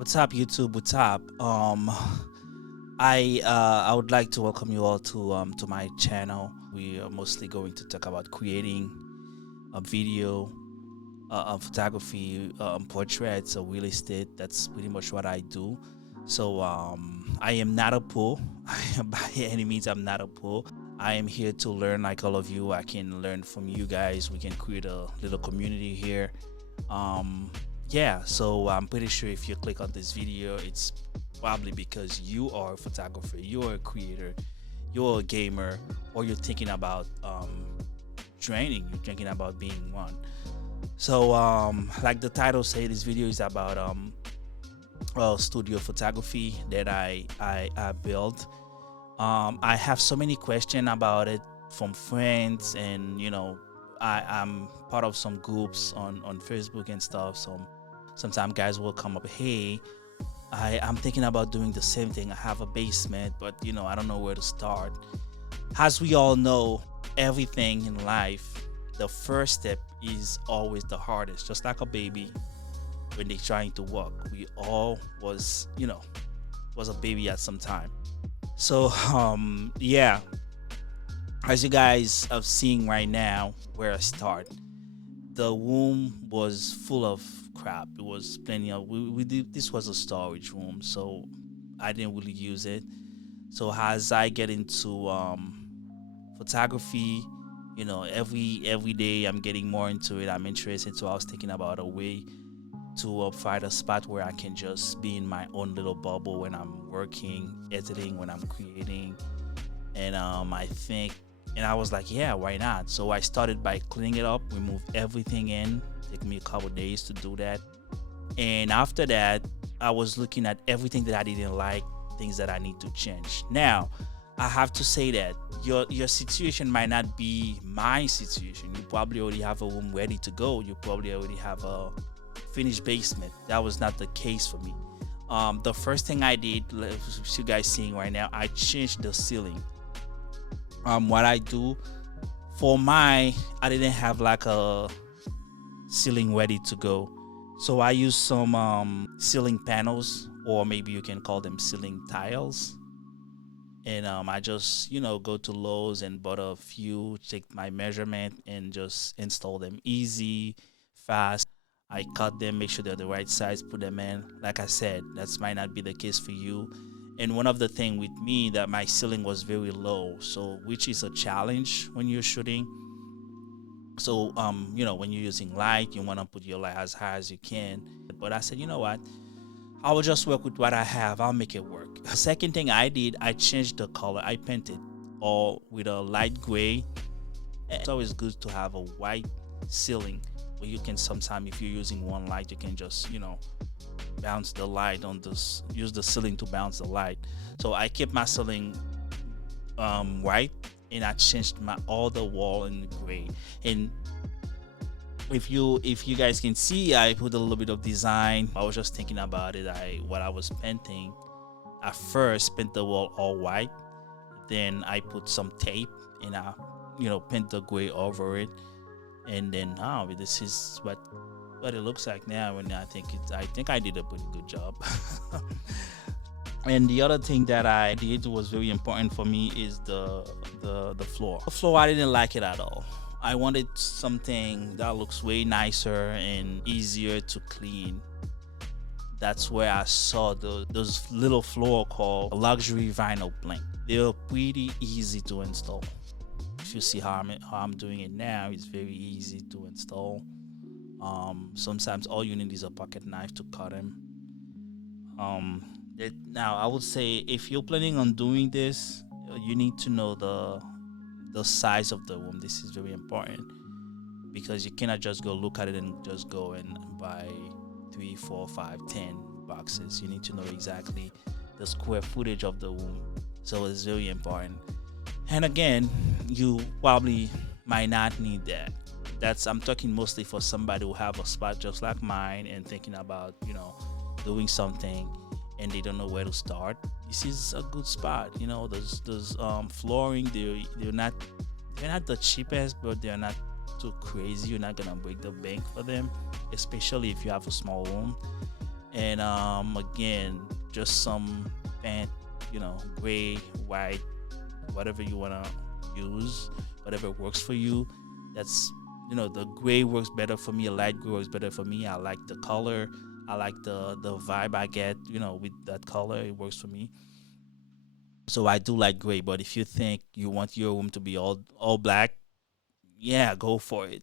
What's up, YouTube? What's up? I would like to welcome you all to my channel. We are mostly going to talk about creating a video, photography, portraits, or real estate. That's pretty much what I do. So I am not a pro. By any means, I'm not a pro. I am here to learn, like all of you. I can learn from you guys. We can create a little community here. Um, yeah, so I'm pretty sure if you click on this video, it's probably because you are a photographer, you're a creator, you're a gamer, or you're thinking about training, you're thinking about being one. So, like the title say, this video is about studio photography that I built. I have so many questions about it from friends, and I'm part of some groups on Facebook and stuff. So sometimes guys will come up, hey, I'm thinking about doing the same thing. I have a basement, but I don't know where to start. As we all know, everything in life, the first step is always the hardest. Just like a baby when they're trying to walk, we all was a baby at some time. So yeah, as you guys are seeing right now, where I start, the room was full of crap. It was plenty of we did, this was a storage room, so I didn't really use it. So as I get into photography, every day I'm getting more into it. I'm interested, so I was thinking about a way to find a spot where I can just be in my own little bubble when I'm working, editing, when I'm creating. And I was like, yeah, why not? So I started by cleaning it up, remove everything in. Take me a couple days to do that. And after that, I was looking at everything that I didn't like, things that I need to change. Now, I have to say that your situation might not be my situation. You probably already have a room ready to go. You probably already have a finished basement. That was not the case for me. The first thing I did, you guys seeing right now, I changed the ceiling. What I do for I didn't have like a ceiling ready to go, so I use some ceiling panels, or maybe you can call them ceiling tiles. And I just go to Lowe's and bought a few, take my measurement, and just install them easy, fast. I cut them, make sure they're the right size, put them in. Like I said, that might not be the case for you. And one of the thing with me, that my ceiling was very low, so which is a challenge when you're shooting. So when you're using light, you want to put your light as high as you can. But I said, you know what, I will just work with what I have. I'll make it work. The second thing I did, I changed the color. I painted all with a light gray. It's always good to have a white ceiling where you can, sometimes if you're using one light, you can just bounce the light on this, use the ceiling to bounce the light. So I kept my ceiling white, and I changed my all the wall in gray. And if you guys can see, I put a little bit of design. I was just thinking about it. What I was painting, I first paint the wall all white, then I put some tape, and I paint the gray over it. And then this is what it looks like now, and I think I did a pretty good job. And the other thing that I did was very important for me is the floor. The floor, I didn't like it at all. I wanted something that looks way nicer and easier to clean. That's where I saw those little floor called luxury vinyl plank. They're pretty easy to install. If you see how I'm doing it now, it's very easy to install. Sometimes all you need is a pocket knife to cut them. Now I would say, if you're planning on doing this, you need to know the size of the room. This is very important, because you cannot just go look at it and just go and buy 3, 4, 5, 10 boxes. You need to know exactly the square footage of the room. So it's very important. And again, you probably might not need that. I'm talking mostly for somebody who have a spot just like mine and thinking about doing something, and they don't know where to start. This is a good spot. Those flooring, they're not the cheapest, but they're not too crazy. You're not gonna break the bank for them, especially if you have a small room. And again, just some paint, gray, white, whatever you want to use, whatever works for you. That's, the gray works better for me. Light gray works better for me. I like the color. I like the vibe I get, with that color. It works for me. So I do like gray. But if you think you want your room to be all black, yeah, go for it.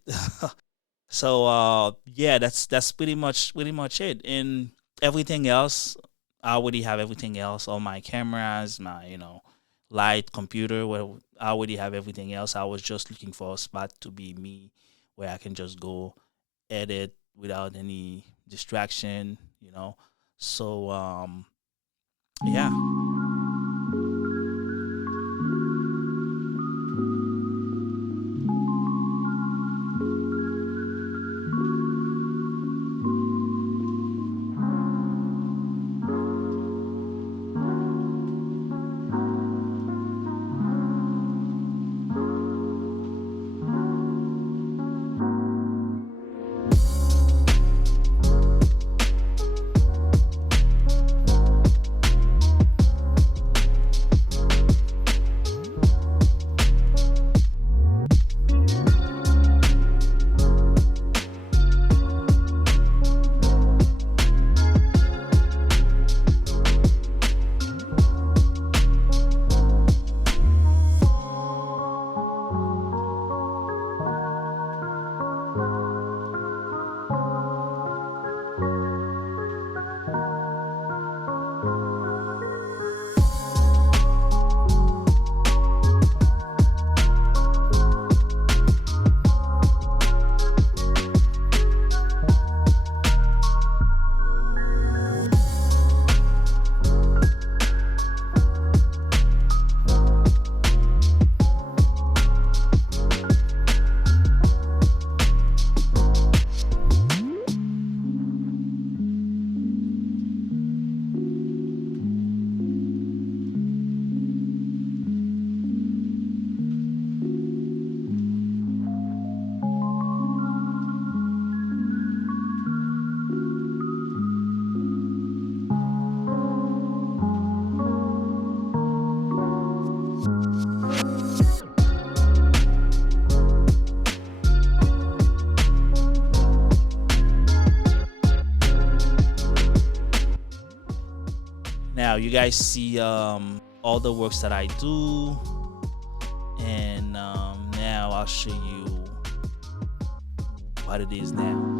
So yeah, that's pretty much it. And everything else, I already have everything else. All my cameras, my light, computer. Well, I already have everything else. I was just looking for a spot to be me, where I can just go edit without any distraction. So yeah. Now you guys see all the works that I do, and now I'll show you what it is now.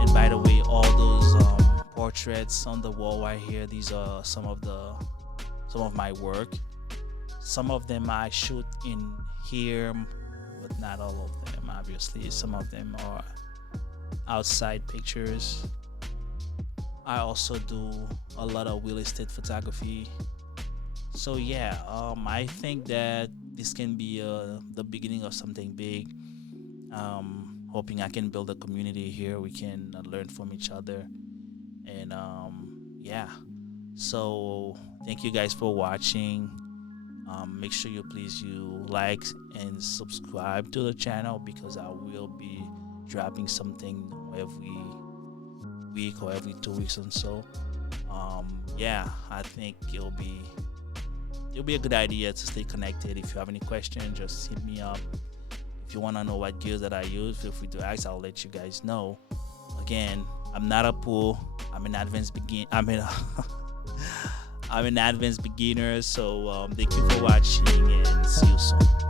And by the way, all those portraits on the wall right here, these are some of my work. Some of them I shoot in here, but not all of them. Obviously, some of them are outside pictures. I also do a lot of real estate photography. So yeah, I think that this can be the beginning of something big. Hoping I can build a community here. We can learn from each other, and yeah. So thank you guys for watching. Make sure you like and subscribe to the channel, because I will be dropping something every week or every 2 weeks or so. Yeah, I think it'll be a good idea to stay connected. If you have any questions, just hit me up. If you want to know what gears that I use, feel free to ask. I'll let you guys know. Again, I'm not a pro. I'm an advanced begin. I'm an advanced beginner. So thank you for watching, and see you soon.